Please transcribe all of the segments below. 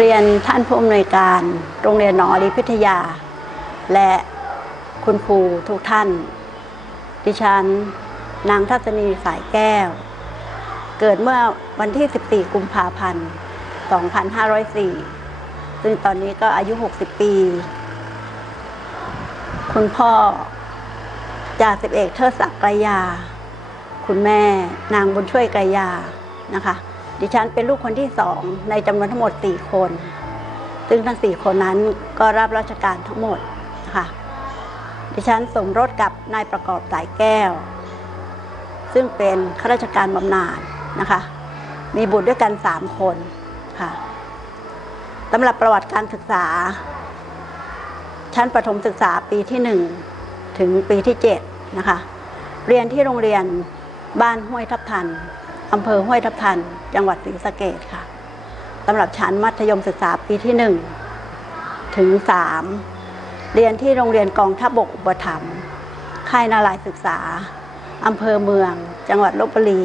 เรียนท่านผู้อำนวยการโรงเรียนหนออริพิทยา และคุณครูทุกท่าน ดิฉันนางทัศนีสายแก้ว เกิดเมื่อวันที่ 14 กุมภาพันธ์ 2504 ซึ่งตอนนี้ก็อายุ 60 ปี คุณพ่อจ่าสิบเอกเทิดศักดิ์ไกรยา คุณแม่นางบุญช่วยไกรยานะคะ ดิฉันเป็นลูกคนที่สองในจำนวนทั้งหมด 4 คน ซึ่งทั้ง 4 คนนั้นก็รับราชการทั้งหมดนะคะดิฉันสมรสกับนายประกอบสายแก้ว ซึ่งเป็นข้าราชการบำนาญนะคะ มีบุตรด้วยกัน 3 คนค่ะสำหรับประวัติการศึกษา ชั้นประถมศึกษาปีที่ 1 ถึงปีที่ 7 นะคะ เรียนที่โรงเรียนบ้านห้วยทับทัน อำเภอห้วยทับทัน จังหวัดศรีสะเกดค่ะสำหรับชั้นมัธยมศึกษาปีที่ 1 ถึง 3 เรียนที่โรงเรียนกองทัพบกอุปถัมภ์ค่ายนาลายศึกษาอำเภอเมือง จังหวัดลบบุรี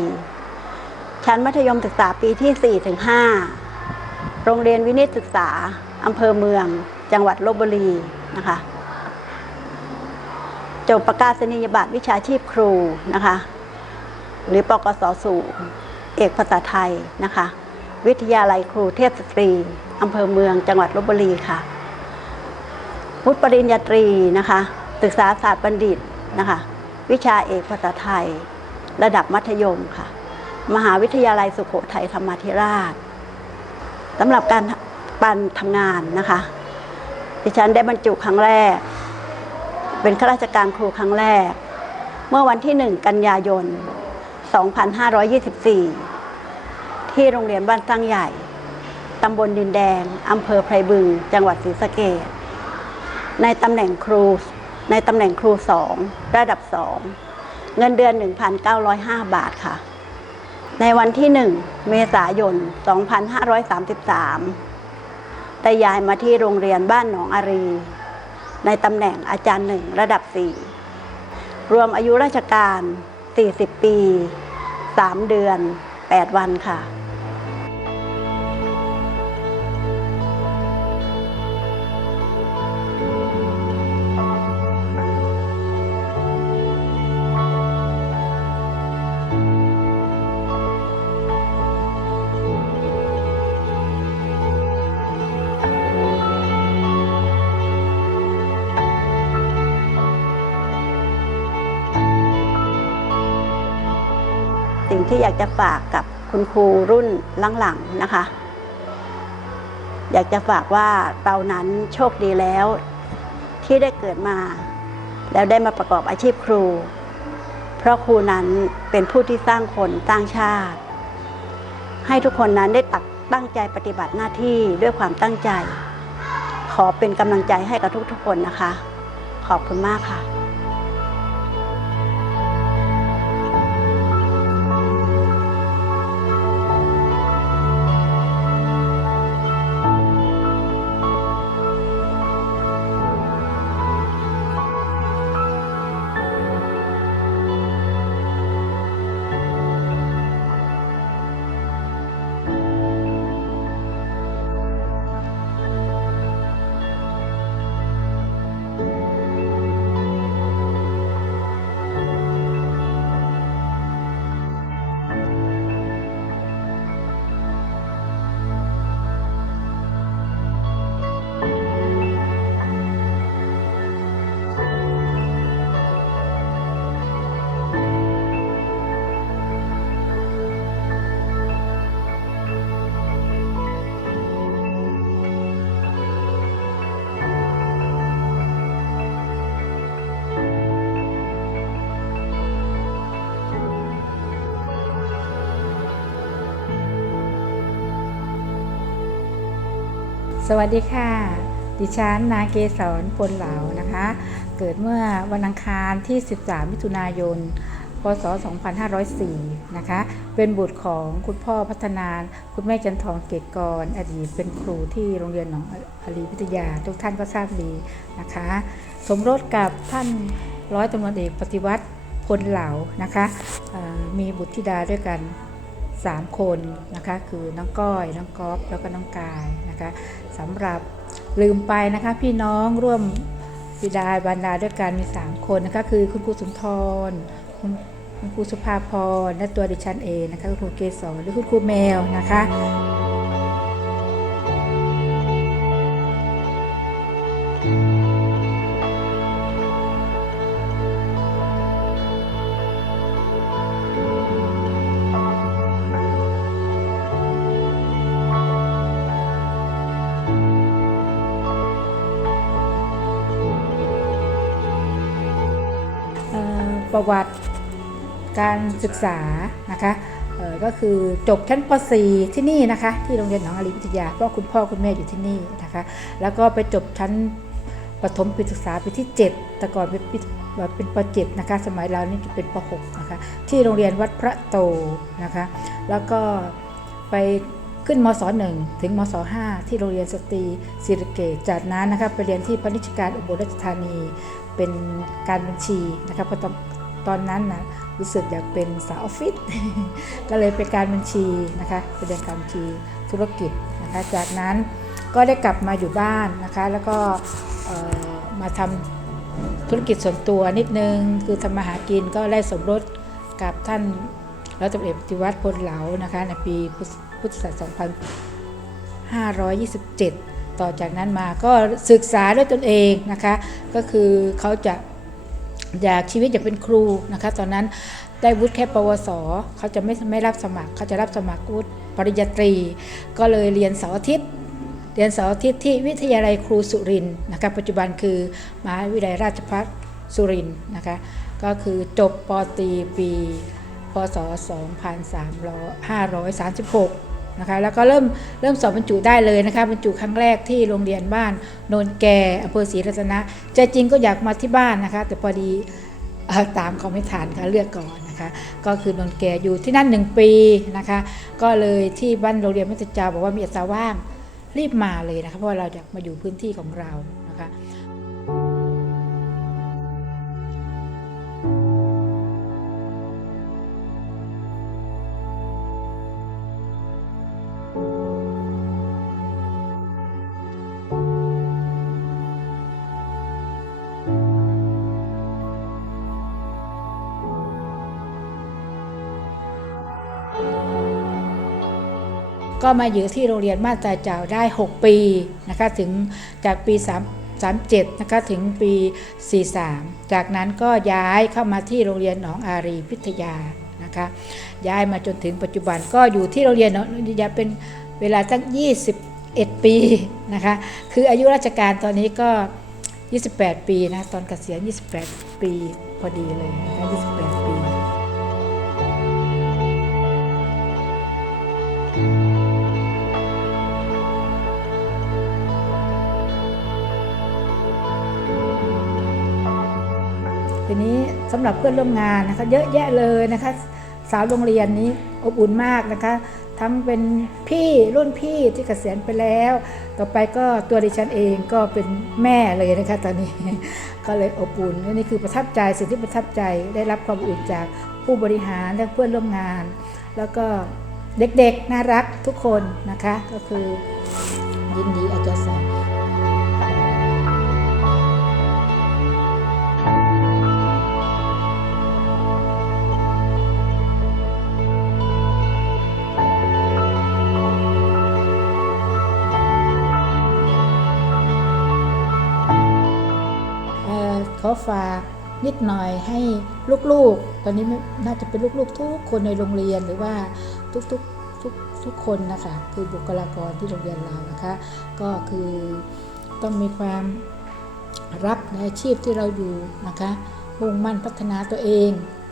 ชั้นมัธยมศึกษาปีที่ 4 ถึง 5 โรงเรียนวินิตศึกษาอำเภอเมือง จังหวัดลบบุรีนะคะจบประกาศนียบัตรวิชาชีพครูนะคะ หรือปกศสูงเอกภาษาไทยนะคะ วิทยาลัยครูเทพสตรีอำเภอเมืองจังหวัดลบบุรีค่ะวุฒิปริญญาตรีนะคะ ศึกษาศาสตร์บัณฑิตนะคะ วิชาเอกภาษาไทย ระดับมัธยมค่ะ มหาวิทยาลัยสุโขทัยธรรมาธิราชสำหรับการปันทำงานนะคะ ดิฉันได้บรรจุครั้งแรก เป็นข้าราชการครูครั้งแรก เมื่อวันที่ 1 กันยายน 2524 ที่โรงเรียนบ้านตั้งใหญ่ ตำบลดินแดง อำเภอไพรบึง จังหวัดศรีสะเกษในตำแหน่งครู ในตำแหน่งครูสองระดับสองเงินเดือน 1,905 บาทค่ะ ในวันที่ 1 เมษายน 2533 ได้ย้ายมาที่โรงเรียนบ้านหนองอารี ในตำแหน่งอาจารย์หนึ่งระดับ 4 รวมอายุราชการ 40 ปี 3 เดือน 8 วันค่ะ ที่อยากจะฝากกับคุณครูรุ่นหลังๆนะคะ อยากจะฝากว่าเรานั้นโชคดีแล้ว ที่ได้เกิดมา แล้วได้มาประกอบอาชีพครู เพราะครูนั้นเป็นผู้ที่สร้างคนสร้างชาติ ให้ทุกคนนั้นได้ตักตั้งใจปฏิบัติหน้าที่ด้วยความตั้งใจ ขอเป็นกำลังใจให้กับทุกๆคนนะคะ ขอบคุณมากค่ะ สวัสดีค่ะ ดิฉันนาเกษรปนเหลานะคะ เกิดเมื่อวันอังคารที่ 13 มิถุนายน พศ 2504 นะคะ เป็นบุตรของคุณพ่อพัฒนาคุณแม่จันทองเกตกร อดีตเป็นครูที่โรงเรียนหนองอรีวิทยา ทุกท่านก็ทราบดีนะคะ สมรสกับท่านร้อยตำรวจเอกปฏิวัติพลเหลานะคะ มีบุตรธิดาด้วยกัน 3 คนนะคะคือน้องก้อย น้องก๊อฟแล้วก็น้องกายนะคะสำหรับลืมไปนะคะพี่น้องร่วมบิดาบรรดาด้วยกันมี 3 คนนะคะคือคุณครูสุนทรคุณคุณครูสุภาพรและตัวดิฉันเองนะคะคุณครูเกศรหรือคุณครูแมวนะคะ ประวัติการศึกษานะคะก็คือจบชั้นป .4 ที่นี่นะคะ ที่โรงเรียนหนองอารีวิทยาเพราะคุณพ่อคุณแม่อยู่ที่นี่นะคะ แล้วก็ไปจบชั้นประถมปีศึกษาปีที่ 7 แต่ก่อนเป็นปเป็นป .7 นะคะ สมัยเรานี่จะเป็นป .6 นะคะ ที่โรงเรียนวัดพระโตนะคะ แล้วก็ไปขึ้นมศ1ถึงมศ5ที่โรงเรียนสตรีศิริเกตจากนั้นนะคะไปเรียนที่พระนิชการอุบลราชธานีเป็นการบัญชีนะครับเพราะ ตอนนั้นนะรู้สึกอยากเป็นสาวออฟฟิศก็เลยเป็นการบัญชีนะคะไปเรียนการบัญชีธุรกิจนะคะ จากนั้นก็ได้กลับมาอยู่บ้านนะคะ แล้วก็มาทำธุรกิจส่วนตัวนิดนึง คือทำมาหากินก็ได้สมรสกับท่านรัฐมนตรีปฏิวัติพลเหลานะคะในปีพุทธศักราช2527 ต่อจากนั้นมาก็ศึกษาด้วยตนเองนะคะ ก็คือเขาจะ อยากชีวิตอยากเป็นครูนะคะ ตอนนั้นได้วุฒิแค่ปวส เขาจะไม่ไม่รับสมัคร เขาจะรับสมัครวุฒิปริญญาตรี ก็เลยเรียนเสาร์อาทิตย์ เรียนเสาร์อาทิตย์ที่วิทยาลัยครูสุรินทร์นะคะปัจจุบันคือมหาวิทยาลัยราชภัฏสุรินทร์นะคะก็คือจบปตรีปี พศ 2536 นะคะแล้วก็เริ่มเริ่มสอบบรรจุได้เลยนะคะบรรจุครั้งแรกที่โรงเรียนบ้านโนนแก่อำเภอศรีรัตนะใจจริงก็อยากมาที่บ้านนะคะ แต่พอดีตามเขาไม่ทันค่ะเลือกก่อนนะคะก็คือนนแก่อยู่ที่นั่นหนึ่งปีนะคะ ก็เลยที่บ้านโรงเรียนมัตจาบอกว่ามีอัตราว่างรีบมาเลยนะคะเพราะเราอยากมาอยู่พื้นที่ของเรานะคะ ก็มาอยู่ที่โรงเรียนมาตาเจ้าได้ 6 ปีนะคะถึงจากปี 3 37นะคะถึงปี 43 จากนั้นก็ย้ายเข้ามาที่โรงเรียนหนองอารีพิทยานะคะย้ายมาจนถึงปัจจุบันก็อยู่ที่โรงเรียนหนองอารีเป็นเวลาตั้ง 21 ปีนะคะคืออายุราชการตอนนี้ก็ 28 ปีนะตอนเกษียณ 28 ปีพอดีเลยนะคะ28 ทีนี้สำหรับเพื่อนร่วมงานนะคะ เยอะแยะเลยนะคะ สาวโรงเรียนนี้อบอุ่นมากนะคะ ทั้งเป็นพี่รุ่นพี่ที่เกษียณไปแล้ว ต่อไปก็ตัวดิฉันเองก็เป็นแม่เลยนะคะตอนนี้ก็เลยอบอุ่นและนี่คือประทับใจสิ่งที่ประทับใจได้รับความอบอุ่นจากผู้บริหารและเพื่อนร่วมงาน แล้วก็เด็กๆน่ารักทุกคนนะคะ ก็คือยินดีอาจารย์ อ่อขอฝากนิดหน่อยให้ลูกๆ ตอนนี้น่าจะเป็นลูกๆ ทุกคนในโรงเรียนหรือว่าทุกๆทุกทุกคนนะคะคือบุคลากรที่โรงเรียนเรานะคะ ก็คือต้องมีความรักในอาชีพที่เราอยู่นะคะมุ่งมั่นพัฒนาตัวเอง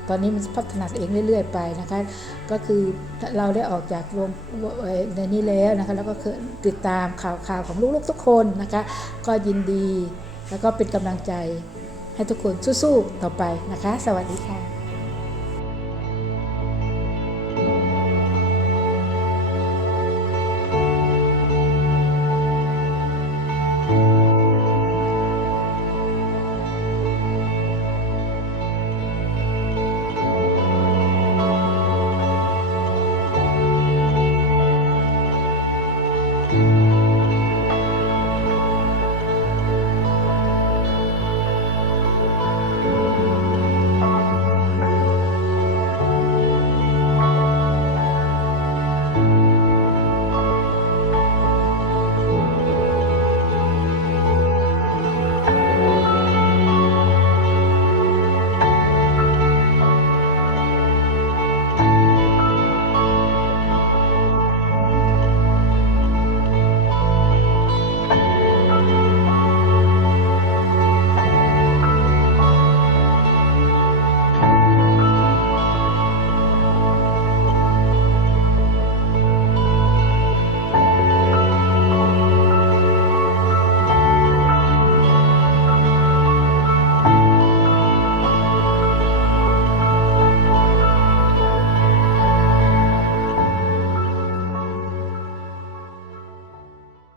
ตอนนี้มันพัฒนาตัวเองเรื่อย ๆ ไปนะคะ ก็คือเราได้ออกจากวงในนี้แล้วนะคะ แล้วก็คือติดตามข่าวข่าวของลูกๆทุกคนนะคะ ก็ยินดีแล้วก็เป็นกำลังใจ ให้ทุกคนสู้ๆต่อไปนะคะ สวัสดีค่ะ